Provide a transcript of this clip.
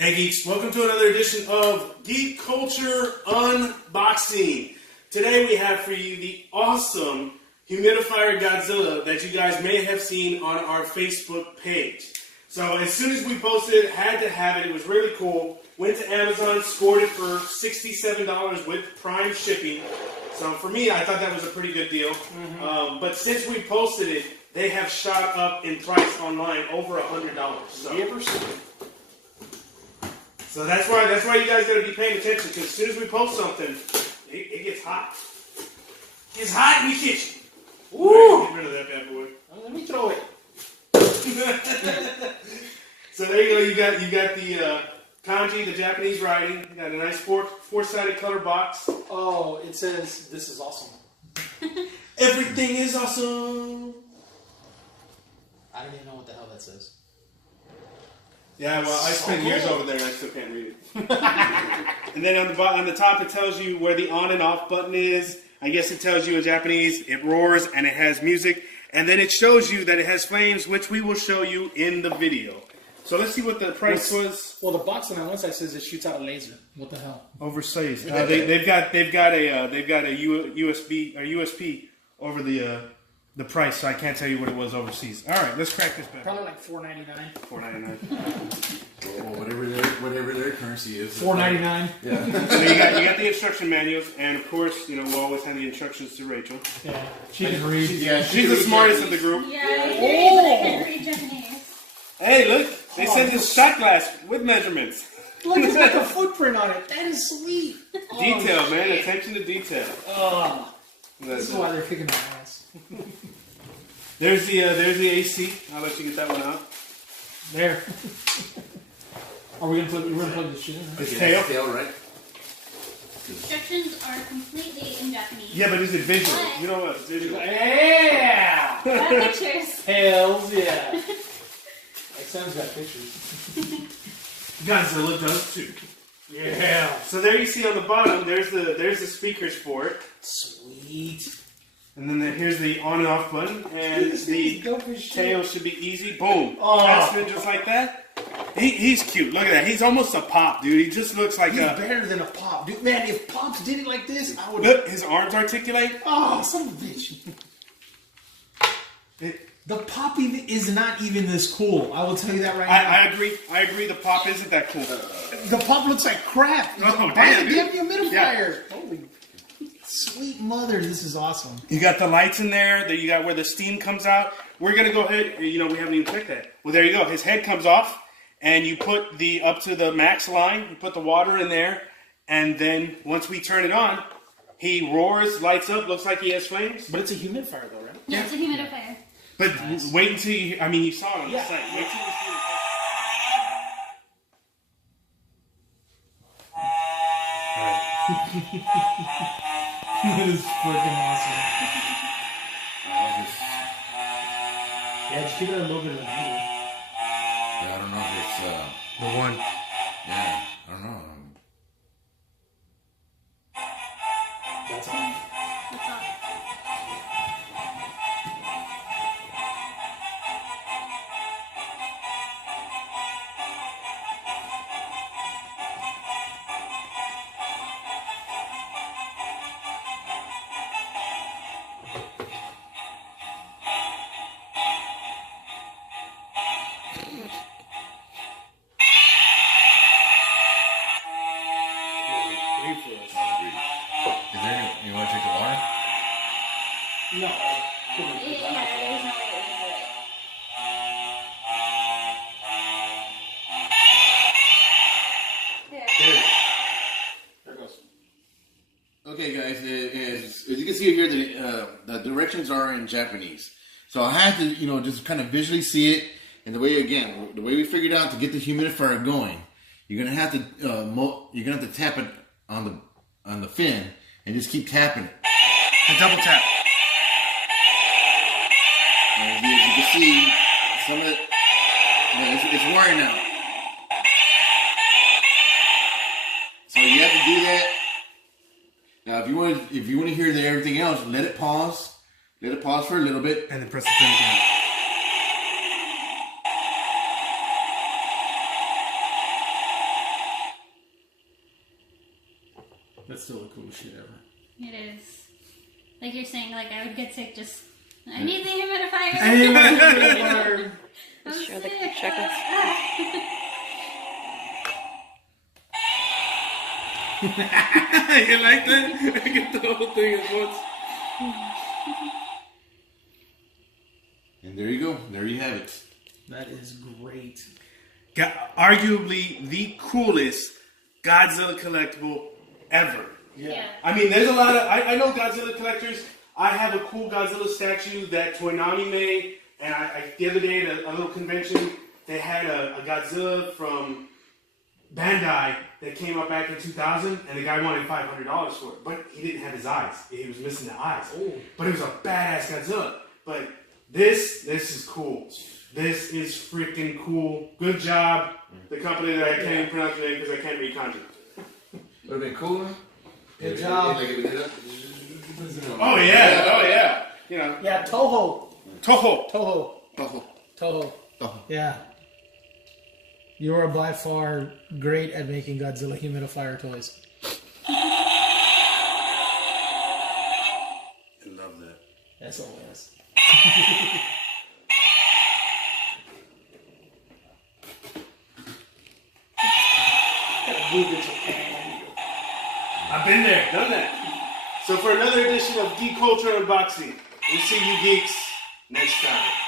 Hey geeks, welcome to another edition of Geek Culture Unboxing. Today we have for you the awesome Humidifier Godzilla that you guys may have seen on our Facebook page. So as soon as we posted it, had to have it. It was really cool. Went to Amazon, scored it for $67 with Prime shipping. So for me, I thought that was a pretty good deal. But since we posted it, they have shot up in price online over $100. So that's why you guys gotta be paying attention, because as soon as we post something, it gets hot. It's hot in the kitchen. Woo! Get rid of that bad boy. Let me throw it. So there you go. You got the kanji, the Japanese writing. You got a nice four-sided color box. Oh, it says this is awesome. Everything is awesome. I don't even know what the hell that says. Yeah, well, I spent years over there and I still can't read it. And then on the top, it tells you where the on and off button is. I guess it tells you in Japanese, it roars and it has music. And then it shows you that it has flames, which we will show you in the video. So let's see what the price was. Well, the box on that one side says it shoots out a laser. What the hell? Overseas. They've got a USP over the price, so I can't tell you what it was overseas. All right, let's crack this back. Probably like $4.99. $4.99. Well, whatever their currency is. $4.99. Yeah. So you got the instruction manuals, and of course, we'll always hand the instructions to Rachel. Yeah, she can read. She's the smartest of the group. Yeah, I can read Japanese. Hey, look, they sent this shot glass with measurements. Look, it's got the footprint on it. That is sweet. Detail, man. Attention to detail. This is why they're kicking my ass. There's the AC. I'll let you get that one out. There. Are we gonna plug this shit in? It's tail, right? Instructions are completely in Japanese. Yeah, but is it visual? You know what? Visual. Yeah! Got pictures. Hells yeah. Sam's got pictures. Godzilla does too. Yeah. So there you see on the bottom, there's the speakers for it. Sweet. And then here's the on and off button, and the tail should be easy. Boom. Oh. Attachment just like that. He's cute. Look at that. He's almost a Pop, dude. He just looks like He's better than a Pop, dude. Man, if Pops did it like this, I would. Look, his arms articulate. Oh, son of a bitch. The Pop is not even this cool. I will tell you that right now. I agree. I agree. The Pop isn't that cool. The Pop looks like crap. Oh, Buy damn, the damn humidifier. Yeah. Holy sweet mother, this is awesome. You got the lights in there. You got where the steam comes out. We're gonna go ahead. We haven't even checked that. Well, there you go. His head comes off, and you put up to the max line. You put the water in there, and then once we turn it on, he roars, lights up, looks like he has flames. But it's a humidifier, though, right? Yeah, it's a humidifier. But wait until you saw it on the site. Wait till you see it. That is freaking awesome. Yeah, just give it a little bit of an angle. Yeah, I don't know if it's The one. yeah, I don't know. That's all. That's all. You want to take the water? No. Yeah, there's no way to do it. There. There it goes. Okay, guys. As you can see here, the directions are in Japanese. So I had to, just kind of visually see it. And the way we figured out to get the humidifier going, you're gonna have to tap it on the fin and just keep tapping it. A double tap. And as you can see, some of it, it's wearing out. So you have to do that. Now, if you want to hear everything else, let it pause. Let it pause for a little bit. And then press the fin again. That's still the coolest shit ever. It is. Like you're saying, like I would get sick just. I need the humidifier. I'm Show the sick. checklist. You like that? I get the whole thing at once. And there you go. There you have it. That is great. Arguably the coolest Godzilla collectible ever. Yeah. I mean, there's a lot of... I know Godzilla collectors. I have a cool Godzilla statue that Toonami made. And the other day at a little convention, they had a Godzilla from Bandai that came up back in 2000. And the guy wanted $500 for it. But he didn't have his eyes. He was missing the eyes. But it was a badass Godzilla. But this is cool. This is freaking cool. Good job. The company that I can't even pronounce the name because I can't read kanji. Would have been cooler. Good job. Like if it did Oh yeah. You know. Yeah, Toho. Toho. Yeah. You are by far great at making Godzilla humidifier toys. I love that. SOS. I've been there, done that. So for another edition of Geek Culture Unboxing, we'll see you geeks next time.